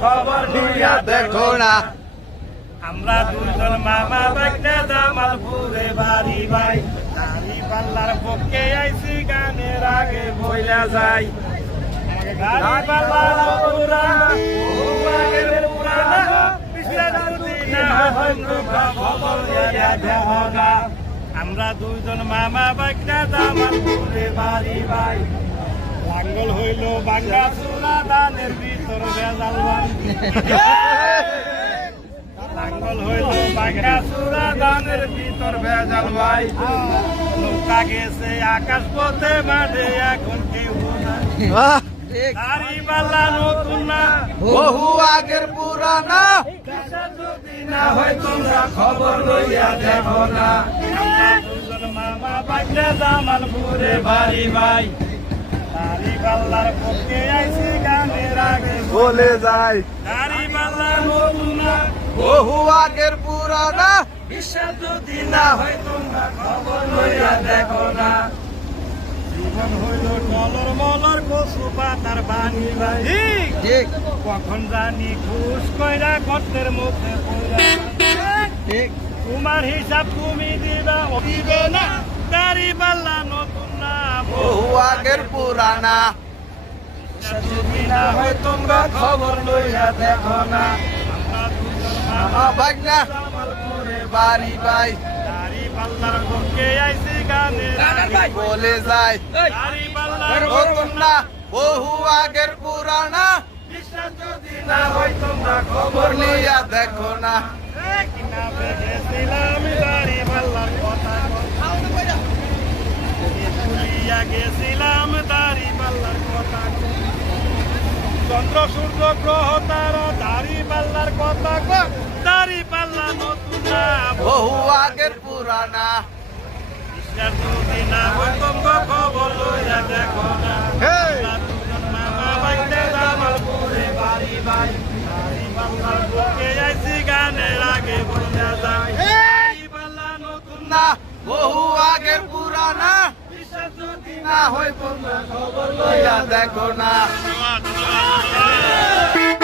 খবর লইয়া দেখো না। আমরা দুজন মামা বাইকটা জামালপুরে বাড়ি ভাই, দাড়ি পাল্লার পক্ষে আইছি গানের আগে বইলা যাই। দাড়ি পাল্লার পুরানা বিশ্বাস যদি না হয় খবর লইয়া দেখো না। আমরা দুজন মামা বাইকটা জামালপুরে বাড়ি ভাই, লাঙ্গল হইল বাঙ্গা চুলা ধানের ভিতর ভেজাল ভাই। লাঙ্গল হইল বাঙ্গা চুলা ধানের ভিতর ভেজাল ভাই। নৌকা গেছে আকাশ পথে মাঠে এখন কেউ নাই। দাড়ি পাল্লা নতুন না বহু আগের পুরানা, যদি না হয় তোমরা খবর লইয়া দেখো না। আমরা দুজন মামা বাইকটা জামালপুরে বাড়ি ভাই, দাড়ি পাল্লার পক্ষে আইছি গানের আগে বলে যায় দাড়ি পাল্লা নতুন না বহু আগের পুরানা, বিশ্বাস যদি না হয় তোমরা খবর লইয়া দেখো না। জীবন হইল টলর মলর কচু পাতার বাণী ভাই, ঠিক কখন জানি ঘুষ কইরা গর্তের মুখে পড়া। ঠিক তোমার হিসাব তুমি দিবে না, দাড়ি পাল্লা নতুন না বহু আগের পুরানা, যদি না হয় তোমরা খবর লইয়া দেখো না। আমরা দুজন মামা ভাগনা জামালপুরে বাড়ি ভাই, দাড়ি পাল্লার পক্ষে আইছি গানের আগে বলে যায় দাড়ি পাল্লার নতুন না বহু আগের পুরানা, বিশ্বাস যদি না হয় তোমরা খবর লইয়া দেখো না। কিনা গেছিলাম দাড়ি পাল্লার কথা ভুলিয়া গেছিলাম দাড়ি পাল্লার কথা। চন্দ্র সূর্য গ্রহ তারা দাড়ি পাল্লার কথা, দাড়ি পাল্লা নতুন না বহু আগের পুরানা, বিশ্বাস যদি না হয় তোমরা খবর লইয়া দেখো না। আমরা দুজন মামা বাইকটা জামালপুরে বাড়ি ভাই, দাড়ি পাল্লার পক্ষে আইছি গানের আগে বইলা যায়। দাড়ি পাল্লা নতুন না বহু আগের পুরানা, বিশ্বাস যদি না হয় তোমরা খবর লইয়া দেখো না। না